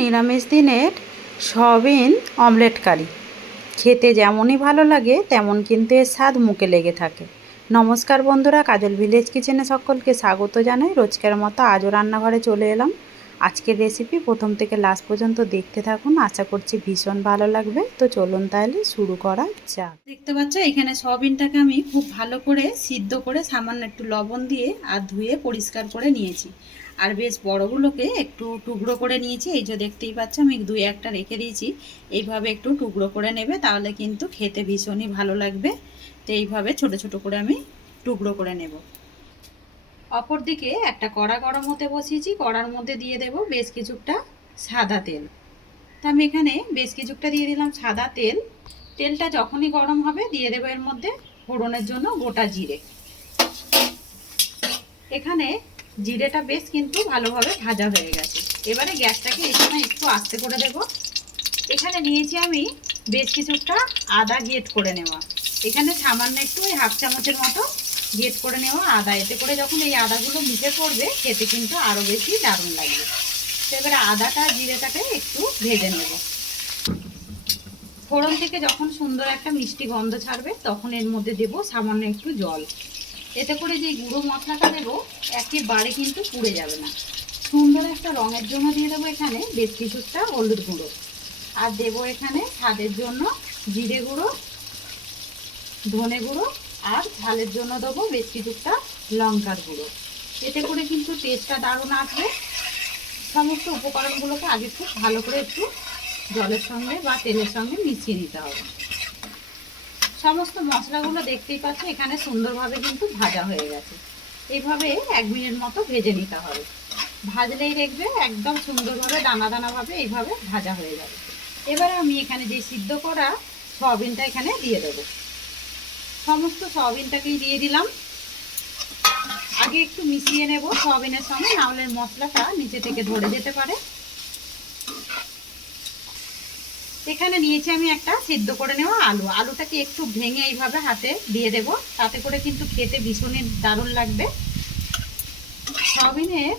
নিরামিষ দিনের soybean omelette কারি খেতে যেমনই ভালো লাগে, তেমন কিন্তু এর স্বাদ মুখে লেগে থাকে। নমস্কার বন্ধুরা, কাজল ভিলেজ কিচেনে সকলকে স্বাগত জানাই। রোজকার মতো আজও রান্নাঘরে চলে এলাম। আজকের রেসিপি প্রথম থেকে লাস্ট পর্যন্ত দেখতে থাকুন, আশা করছি ভীষণ ভালো লাগবে। তো চলুন তাহলে শুরু করা যাক। দেখতে পাচ্ছ, এখানে সয়াবিনটাকে আমি খুব ভালো করে সিদ্ধ করে সামান্য একটু লবণ দিয়ে আর ধুয়ে পরিষ্কার করে নিয়েছি। আর বেশ বড়গুলোকে একটু টুকরো করে নিয়েছি। এই যে দেখতেই পাচ্ছ, আমি দুই একটা রেখে দিয়েছি। এইভাবে একটু টুকরো করে নেবে, তাহলে কিন্তু খেতে ভীষণই ভালো লাগবে। তো এইভাবে ছোট ছোট করে আমি টুকরো করে নেব। অপর দিকে একটা কড়া গরম হতে বসিয়েছি, কড়ার মধ্যে দিয়ে দেব বেশ কিছুটা সাদা তেল। তা আমি এখানে বেশ কিছুটা দিয়ে দিলাম সাদা তেল। তেলটা যখনই গরম হবে, দিয়ে দেবো এর মধ্যে ফোড়নের জন্য গোটা জিরে। এখানে জিরেটা বেশ কিন্তু ভালোভাবে ভাজা হয়ে গেছে। এবারে গ্যাসটাকে এখানে একটু আস্তে করে দেব। এখানে নিয়েছি আমি বেশ কিছুটা আদা গেট করে নেওয়া। এখানে সামান্য একটু ওই হাফ চামচের মতো গেট করে নেওয়া আদা। এতে করে যখন এই আদাগুলো মুখে পড়বে, খেতে কিন্তু আরও বেশি দারুণ লাগবে। তো এবারে আদাটা, জিরেটাকে একটু ভেজে নেব। ফোড়ন থেকে যখন সুন্দর একটা মিষ্টি গন্ধ ছাড়বে, তখন এর মধ্যে দেব সামান্য একটু জল। এতে করে যে গুঁড়ো মশলাটা দেবো, একেবারে কিন্তু পুড়ে যাবে না। সুন্দর একটা রঙের জন্য দিয়ে দেবো এখানে বেশ কিছুটা হলুদ গুঁড়ো। আর দেবো এখানে স্বাদের জন্য জিরে গুঁড়ো, ধনে গুঁড়ো, আর ঝালের জন্য দেবো বেশ কিছুটা লঙ্কার গুঁড়ো। এতে করে কিন্তু টেস্টটা দারুণ আসবে। সমস্ত উপকরণগুলোকে আগে খুব ভালো করে একটু জলের সঙ্গে বা তেলের সঙ্গে মিশিয়ে নিতে হবে। সমস্ত মশলাগুলো দেখতেই পাচ্ছ, এখানে সুন্দরভাবে কিন্তু ভাজা হয়ে গেছে। এইভাবে এক মিনিট মতো ভেজে নিতে হবে। ভাজলেই দেখবে একদম সুন্দরভাবে, দানা দানাভাবে এইভাবে ভাজা হয়ে যাবে। এবারে আমি এখানে যে সিদ্ধ করা সয়াবিনটা এখানে দিয়ে দেবো। সমস্ত সয়াবিনটাকেই দিয়ে দিলাম। আগে একটু মিশিয়ে নেব সয়াবিনের সঙ্গে, নাহলে মশলাটা নিচে থেকে ধরে যেতে পারে। এখানে নিয়েছি আমি একটা সিদ্ধ করে নেওয়া আলু। আলুটাকে একটু ভেঙে এইভাবে হাতে দিয়ে দেব। তাতে করে কিন্তু খেতে ভীষণই দারুণ লাগবে। সয়াবিনের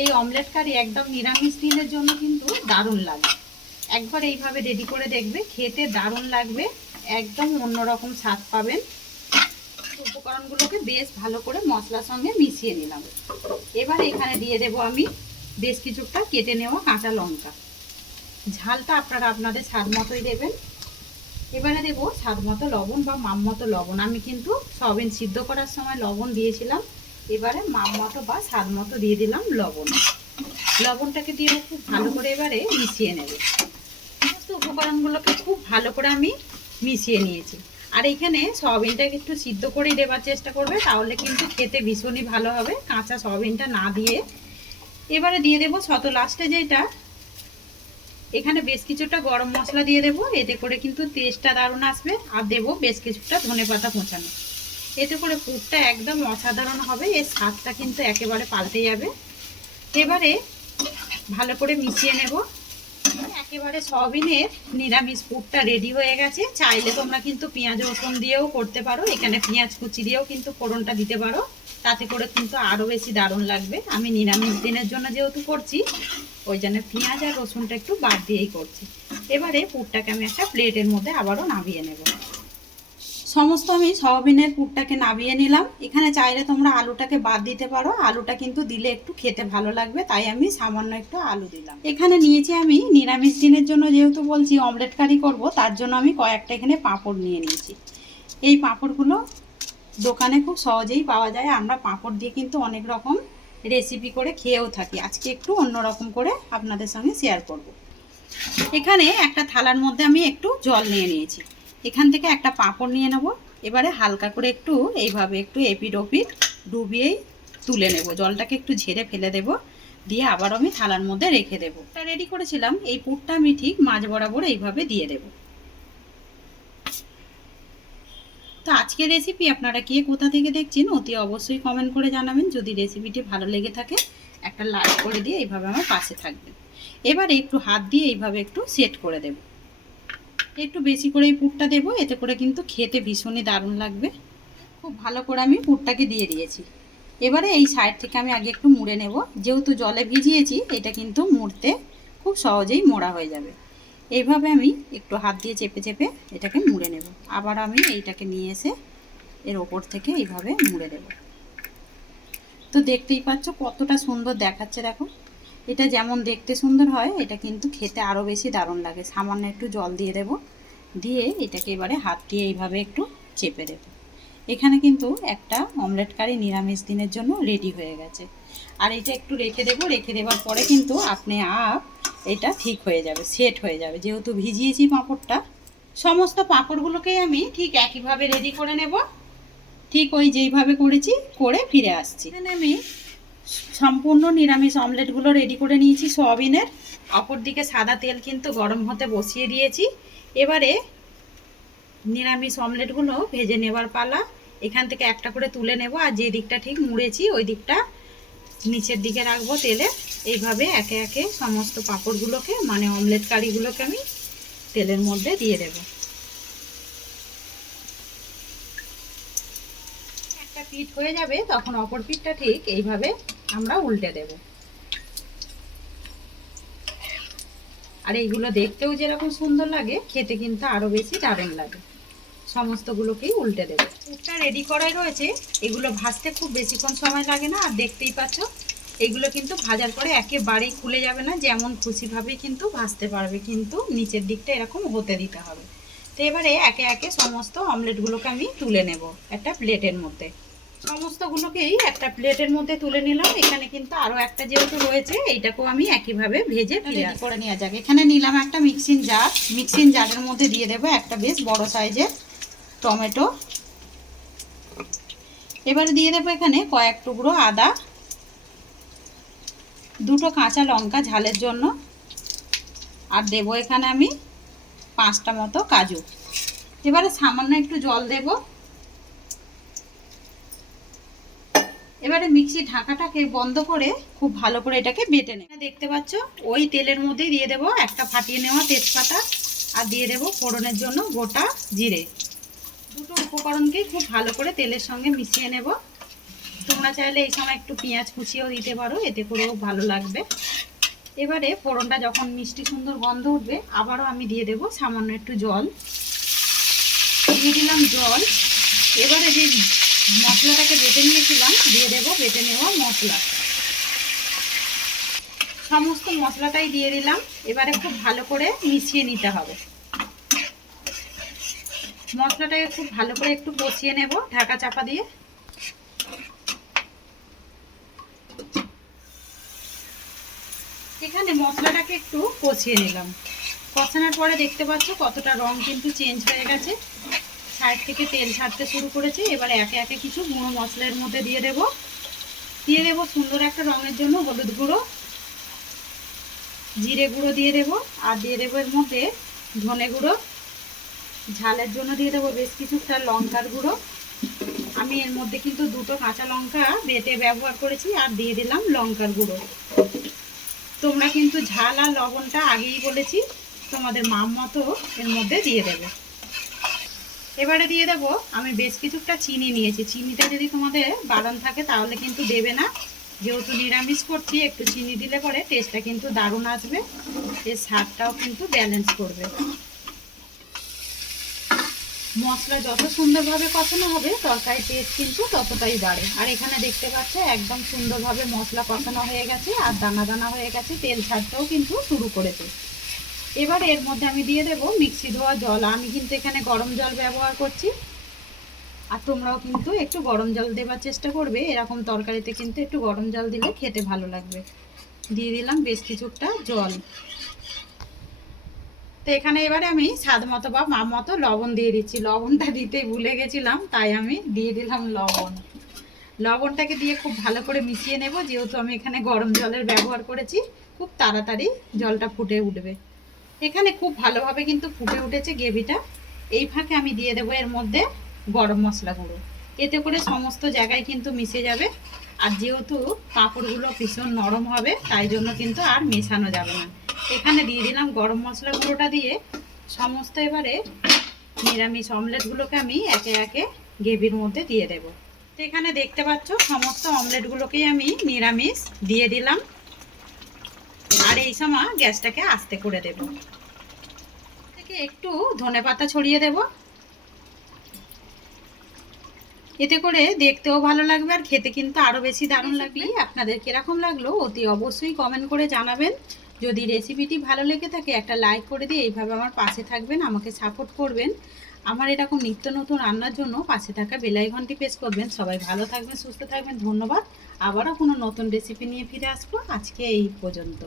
এই অমলেট কারি একদম নিরামিষ দিনের জন্য কিন্তু দারুণ লাগে। একবার এইভাবে রেডি করে দেখবে, খেতে দারুণ লাগবে। একদম অন্যরকম স্বাদ পাবেন। উপকরণগুলোকে বেশ ভালো করে মশলার সঙ্গে মিশিয়ে নিলাম। এবার এখানে দিয়ে দেব আমি বেশ কিছুটা কেটে নেওয়া কাঁচা লঙ্কা। ঝালটা আপনারা আপনাদের স্বাদ মতোই দেবেন। এবারে দেবো স্বাদ মতো লবণ বা মাম মতো লবণ। আমি কিন্তু সবিন সিদ্ধ করার সময় লবণ দিয়েছিলাম। এবারে মাম মতো বা স্বাদ মতো দিয়ে দিলাম লবণ। লবণটাকে দিয়ে খুব ভালো করে এবারে মিশিয়ে নেব। সমস্ত উপকরণগুলোকে খুব ভালো করে আমি মিশিয়ে নিয়েছি। আর এখানে সয়াবিনটাকে একটু সিদ্ধ করেই দেওয়ার চেষ্টা করবে, তাহলে কিন্তু খেতে ভীষণই ভালো হবে। কাঁচা সয়াবিনটা না দিয়ে। এবারে দিয়ে দেবো শত লাস্টে যেটা এখানে বেশ কিছুটা গরম মশলা দিয়ে দেবো। এতে করে কিন্তু টেস্টটা দারুণ আসবে। আর দেবো বেশ কিছুটা ধনে পাতা পচানো এতে করে পুরটা একদম অসাধারণ হবে। এর স্বাদটা কিন্তু একেবারে পাল্টে যাবে। এবারে ভালো করে মিশিয়ে নেব। একেবারে সবিনের নিরামিষ পুরটা রেডি হয়ে গেছে। চাইলে তোমরা কিন্তু পেঁয়াজ, রসুন দিয়েও করতে পারো। এখানে পেঁয়াজ কুচি দিয়েও কিন্তু ফোড়নটা দিতে পারো। তাতে করে কিন্তু আরও বেশি দারুণ লাগবে। আমি নিরামিষ দিনের জন্য যেহেতু করছি, ওই জন্য পেঁয়াজ আর রসুনটা একটু বাদ দিয়েই করছি। এবারে পুরটাকে আমি একটা প্লেটের মধ্যে আবারও নামিয়ে নেব। সমস্ত আমি সয়াবিনের পুরটাকে নামিয়ে নিলাম। এখানে চাইলে তোমরা আলুটাকে বাদ দিতে পারো। আলুটা কিন্তু দিলে একটু খেতে ভালো লাগবে, তাই আমি সামান্য একটু আলু দিলাম। এখানে নিয়েছি আমি নিরামিষ দিনের জন্য যেহেতু বলছি অমলেট কারি করব, তার জন্য আমি কয়েকটা এখানে পাঁপড় নিয়ে নিয়েছি। এই পাঁপড়গুলো দোকানে খুব সহজেই পাওয়া যায়। আমরা পাঁপড় দিয়ে কিন্তু অনেক রকম রেসিপি করে খেয়েও থাকি। আজকে একটু অন্যরকম করে আপনাদের সঙ্গে শেয়ার করব। এখানে একটা থালার মধ্যে আমি একটু জল নিয়ে নিয়েছি। এখান থেকে একটা পাঁপড় নিয়ে নেব। এবারে হালকা করে একটু এইভাবে একটু এপিড ওপিড ডুবিয়েই তুলে নেব। জলটাকে একটু ঝেড়ে ফেলে দেব। দিয়ে আবার আমি থালার মধ্যে রেখে দেবো। তা রেডি করেছিলাম। এই পুরটা আমি ঠিক মাঝ বরাবর এইভাবে দিয়ে দেব। তো আজকের রেসিপি আপনারা কে কোথা থেকে দেখছেন, অতি অবশ্যই কমেন্ট করে জানাবেন। যদি রেসিপিটি ভালো লেগে থাকে, একটা লাইক করে দিয়ে এইভাবে আমার পাশে থাকবেন। এবারে একটু হাত দিয়ে এইভাবে একটু সেট করে দেব। একটু বেশি করে এই পুরটা দেবো, এতে করে কিন্তু খেতে ভীষণই দারুণ লাগবে। খুব ভালো করে আমি পুরটাকে দিয়ে দিয়েছি। এবারে এই সাইড থেকে আমি আগে একটু মুড়ে নেব। যেহেতু জলে ভিজিয়েছি, এটা কিন্তু মুড়তে খুব সহজেই মোড়া হয়ে যাবে। এইভাবে আমি একটু হাত দিয়ে চেপে চেপে এটাকে মুড়ে নেব। আবার আমি এইটাকে নিয়ে এসে এর ওপর থেকে এইভাবে মুড়ে দেব তো দেখতেই পাচ্ছ কতটা সুন্দর দেখাচ্ছে, দেখো। এটা যেমন দেখতে সুন্দর হয়, এটা কিন্তু খেতে আরও বেশি দারুণ লাগে। সামান্য একটু জল দিয়ে দেব। দিয়ে এটাকে এবারে হাত দিয়ে এইভাবে একটু চেপে দেব। এখানে কিন্তু একটা অমলেট কারি নিরামিষ দিনের জন্য রেডি হয়ে গেছে। আর এটা একটু রেখে দেবো, রেখে দেওয়ার পরে কিন্তু আপনি আপ, এটা ঠিক হয়ে যাবে সেট হয়ে যাবে। যেহেতু ভিজিয়েছি পাঁপড়টা, সমস্ত পাঁপড়গুলোকেই আমি ঠিক একইভাবে রেডি করে নেব। ঠিক ওই যেইভাবে করেছি, করে ফিরে আসছি। এখানে আমি সম্পূর্ণ নিরামিষ অমলেটগুলো রেডি করে নিয়েছি সোয়াবিনের। অপর দিকে সাদা তেল কিন্তু গরম হতে বসিয়ে দিয়েছি। এবারে নিরামিষ অমলেটগুলো ভেজে নেবার পালা। এখান থেকে একটা করে তুলে নেব আর যে দিকটা ঠিক মুড়েছি, ওই দিকটা নিচের দিকে রাখব তেলে। এইভাবে একে একে সমস্ত পাঁপড়গুলোকে মানে অমলেট কারিগুলোকে আমি তেলের মধ্যে দিয়ে দেব। একটা পিঠ হয়ে যাবে, তখন অপর পিঠটা ঠিক এইভাবে আমরা উল্টে দেব। আর এইগুলো দেখতেও যেরকম সুন্দর লাগে, খেতে কিন্তু আরও বেশি দারুণ লাগে। সমস্তগুলোকেই উল্টে দেবো। পুরটা রেডি করাই রয়েছে, এগুলো ভাজতে খুব বেশিক্ষণ সময় লাগে না, আর দেখতেই পাচ্ছ, এগুলো কিন্তু ভাজার পরে একেবারেই খুলে যাবে না, যেমন খুশিভাবে কিন্তু ভাজতে পারবে, কিন্তু নিচের দিকটা এরকম হতে দিতে হবে। তো এবারে একে একে সমস্ত অমলেটগুলোকে আমি তুলে নেব, একটা প্লেটের মধ্যে। সমস্তগুলোকেই একটা প্লেটের মধ্যে তুলে নিলাম। এখানে কিন্তু আরও একটা যেহেতু রয়েছে এইটাকেও আমি একইভাবে ভেজে রেডি করে নেওয়া যাবে এখানে নিলাম একটা মিক্সিং জার মিক্সিং জারের মধ্যে দিয়ে দেবো একটা বেশ বড় সাইজের টমেটো। এবারে দিয়ে দেবো এখানে কয়েক টুকরো আদা। দুটো কাঁচা লঙ্কা ঝালের জন্য। আর দেবো এখানে আমি পাঁচটা মতো কাজু। এবারে সামান্য একটু জল দেব। এবারে মিক্সি ঢাকাটাকে বন্ধ করে খুব ভালো করে এটাকে বেটে নেব। দেখতে পাচ্ছ, ওই তেলের মধ্যেই দিয়ে দেব একটা ফাটিয়ে নেওয়া তেজপাতা আর দিয়ে দেব ফোড়নের জন্য গোটা জিরে। দুটো উপকরণকেই খুব ভালো করে তেলের সঙ্গে মিশিয়ে নেব। তোমরা চাইলে এই সময় একটু পেঁয়াজ কুচিয়েও দিতে পারো, এতে করেও ভালো লাগবে। এবারে ফোড়নটা যখন মিষ্টি সুন্দর গন্ধ উঠবে, আবারও আমি দিয়ে দেব সামান্য একটু জল। দিয়ে দিলাম জল। এবারে যে মশলাটাকে বেটে নিয়েছিলাম, দিয়ে দেবো, বেটে নেওয়া মশলা। সমস্ত মশলাটাই দিয়ে দিলাম। এবারে খুব ভালো করে মিশিয়ে নিতে হবে। মশলাটাকে খুব ভালো করে একটু কষিয়ে নেব, ঢাকা চাপা দিয়ে। এখানে মশলাটাকে একটু কষিয়ে নিলাম। কষানোর পরে দেখতে পাচ্ছ কতটা রং কিন্তু চেঞ্জ হয়ে গেছে। সাইড থেকে তেল ছাড়তে শুরু করেছে। এবার একে একে কিছু গুঁড়ো মশলার মধ্যে দিয়ে দেব। দিয়ে দেবো সুন্দর একটা রঙের জন্য হলুদ গুঁড়ো। জিরে গুঁড়ো দিয়ে দেব। আর দিয়ে দেবো এর মধ্যে ধনে গুঁড়ো। ঝালের জন্য দিয়ে দেবো বেশ কিছুটা লঙ্কার গুঁড়ো। আমি এর মধ্যে কিন্তু দুটো কাঁচা লঙ্কা বেটে ব্যবহার করেছি আর দিয়ে দিলাম লঙ্কার গুঁড়ো। তোমরা কিন্তু ঝাল আর লবণটা আগেই বলেছি। তোমাদের মাম মতো এর মধ্যে দিয়ে দেবে। এবারে দিয়ে দেব, আমি বেশ কিছুটা চিনি নিয়েছি। চিনিটা যদি তোমাদের বারণ থাকে তাহলে কিন্তু দেবে না। যেহেতু নিরামিষ করছি, একটু চিনি দিলে পরে টেস্টটা কিন্তু দারুণ আসবে। এর স্বাদটাও কিন্তু ব্যালেন্স করবে। মশলা যত সুন্দরভাবে কষানো হবে তরকারি টেস্ট কিন্তু ততটাই বাড়ে। আর এখানে দেখতে পাচ্ছ, একদম সুন্দরভাবে মশলা কষানো হয়ে গেছে, আর দানা দানা হয়ে গেছে, তেল ছাড়তেও কিন্তু শুরু করেছে। এবার এর মধ্যে আমি দিয়ে দেব মিক্সি ধোয়া জল। আমি কিন্তু এখানে গরম জল ব্যবহার করছি। আর তোমরাও কিন্তু একটু গরম জল দেবার চেষ্টা করবে। এরকম তরকারিতে কিন্তু একটু গরম জল দিলে খেতে ভালো লাগবে। দিয়ে দিলাম বেশ কিছুটা জল। তো এখানে এবারে আমি স্বাদ মতো বা মা মতো লবণ দিয়ে দিচ্ছি। লবণটা দিতে ভুলে গেছিলাম, তাই আমি দিয়ে দিলাম লবণ। লবণটাকে দিয়ে খুব ভালো করে মিশিয়ে নেব। যেহেতু আমি এখানে গরম জলের ব্যবহার করেছি, খুব তাড়াতাড়ি জলটা ফুটে উঠবে। এখানে খুব ভালোভাবে কিন্তু ফুটে উঠেছে গ্রেভিটা। এই ফাঁকে আমি দিয়ে দেবো এর মধ্যে গরম মশলা গুঁড়ো। এতে করে সমস্ত জায়গায় কিন্তু মিশে যাবে। আর যেহেতু পাঁপড়গুলো ভীষণ নরম হবে, তাই জন্য কিন্তু আর মেশানো যাবে না। এখানে দিয়ে দিলাম গরম মশলা গুঁড়োটা দিয়ে সমস্ত এবারে নিরামিষ অমলেটগুলোকে আমি একে একে গ্রেভির মধ্যে দিয়ে দেব। তো এখানে দেখতে পাচ্ছ, সমস্ত অমলেটগুলোকেই আমি নিরামিষ দিয়ে দিলাম। আর এই সময় গ্যাসটাকে আস্তে করে দেব। থেকে একটু ধনে পাতা ছড়িয়ে দেব। এতে করে দেখতেও ভালো লাগবে আর খেতে কিন্তু আরও বেশি দারুণ লাগবে। আপনাদের কীরকম লাগল অতি অবশ্যই কমেন্ট করে জানাবেন। যদি রেসিপিটি ভালো লেগে থাকে একটা লাইক করে দিয়ে এইভাবে আমার পাশে থাকবেন আমাকে সাপোর্ট করবেন। আমার এরকম নিত্য নতুন রান্নার জন্য পাশে থাকা বেলাই ঘন্টি প্রেস করবেন। সবাই ভালো থাকবেন, সুস্থ থাকবেন। ধন্যবাদ। আবারও কোনো নতুন রেসিপি নিয়ে ফিরে আসব। আজকে এই পর্যন্ত।